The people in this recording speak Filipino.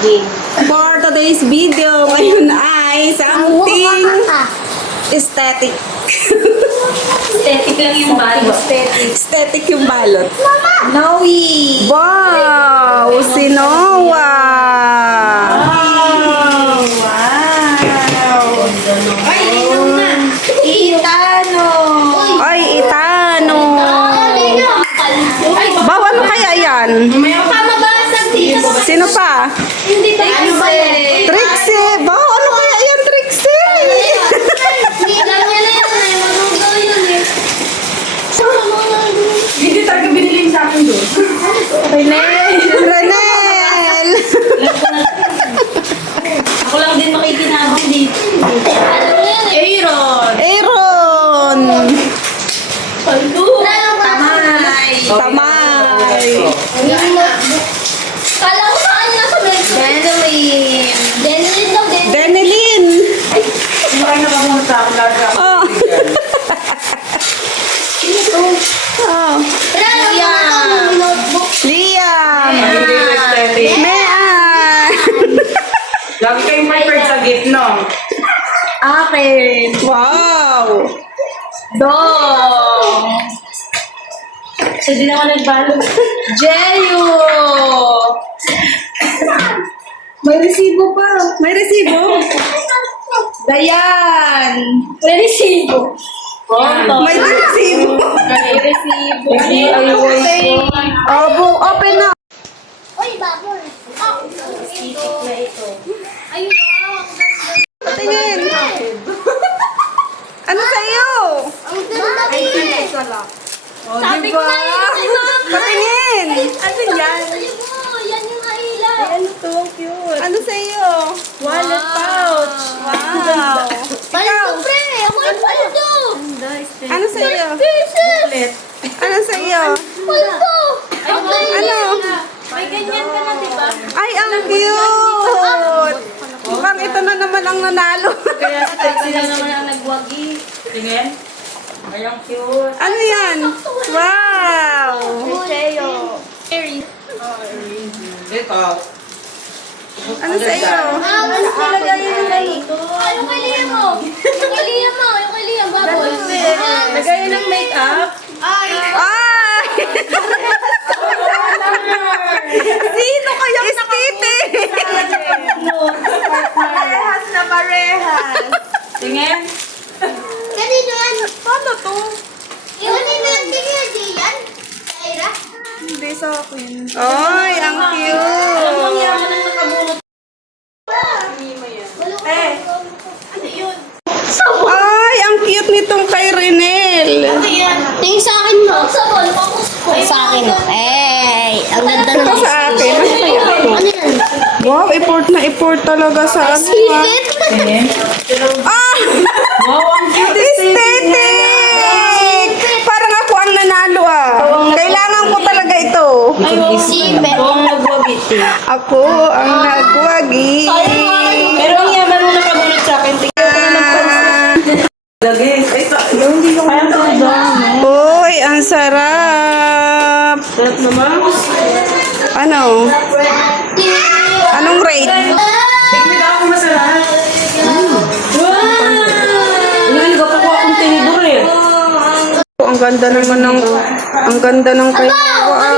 For today's video, ngayon ay something aesthetic. Aesthetic lang yung balot. Aesthetic yung balot. Noe! Wow! Si Noah! Ay, inom na! Itano! Ay, Itano! Bawa ano kaya yan? Pamabasag dito. Sino pa? Hindi tayo ano ba yan? Trixie! Bawa ano kaya yan, Trixie? Alam niya na yan. Manugaw yun eh. Hindi talaga binili sa akin doon. Renel! Ako lang din makikinabang dito. Alam niya yan eh. Aaron! Aaron! Paldo! Tamay! Tamay! Kala ko saan nasa medyo. Denelyn! Denelyn daw, Denelyn. Denelyn! Kumain na ka muna sa akin. Lagi ako. Oh. Oh. Liam! Liam! Steady. Mean! Lagi kayong prepared sa gift, no? Akin! Wow! Dong! Siya din naman nagbalo. Jeyo! May resibo pa. May resibo? Dayan! May resibo. May resibo? May resibo. Open na! Uy, babol! Na ito. Ayun na! Patingin! Ano sa'yo? Ang ganda eh! Sabi ko na yun, di ba? Patingin! Ano yan? Yan yung kailan. Ano to? Cute. Ano sa'yo? Wallet pouch. Wow! Palito, pre! Ako yung palito! Ano sa'yo? Pieces! Ano sa'yo? Palito! Ano? May ganyan ka na, di ba? Ay, ang cute! Mukhang ito na naman ang nanalo. Kaya sila naman ang nagwagi. Tingin. Ay, ang cute. Ano yan? Wow! Cheo. Mary. Ikaw. Ano sa'yo? Mas talaga yun na ito. Yung kay Liam mo. Yung kay Liam mo. Yung kay Liam, baboy. Lagay ng makeup. Ay! Ay! Sino kayang nakapiti? Parehas na parehas. Tingin. Kanino yan? Paano to? Yung kanino yan? Tingin yan? Tyra? Hindi sa akin. Ay, ang cute! Ang yaman ang nakabunot. Eh. Ano yun? Ay, ang cute nitong kay Renel. Tingin sa akin mo. Sa akin. Eh, ang ganda Ito sa akin. Ano kaya ito? Ano yan? Wow, import na import talaga sa ano. Tingin. Ah! Wow, ang cute. Aesthetic! Parang ako ang nanalo ah. Kailangan ko talaga ito. Si Ben. Ako ang nagwagi. Pero ang yaman mo nakabunot sa akin. Tingin ko na ng pansin. Lagi. Ay, yung hindi ko kaya sa dyan. Uy, ang sarap. Sarap naman. Ano? Anong rate? Tingin ako masarap. Ano, nagawa akong tinidor eh. Ang ganda naman ng kay Noah.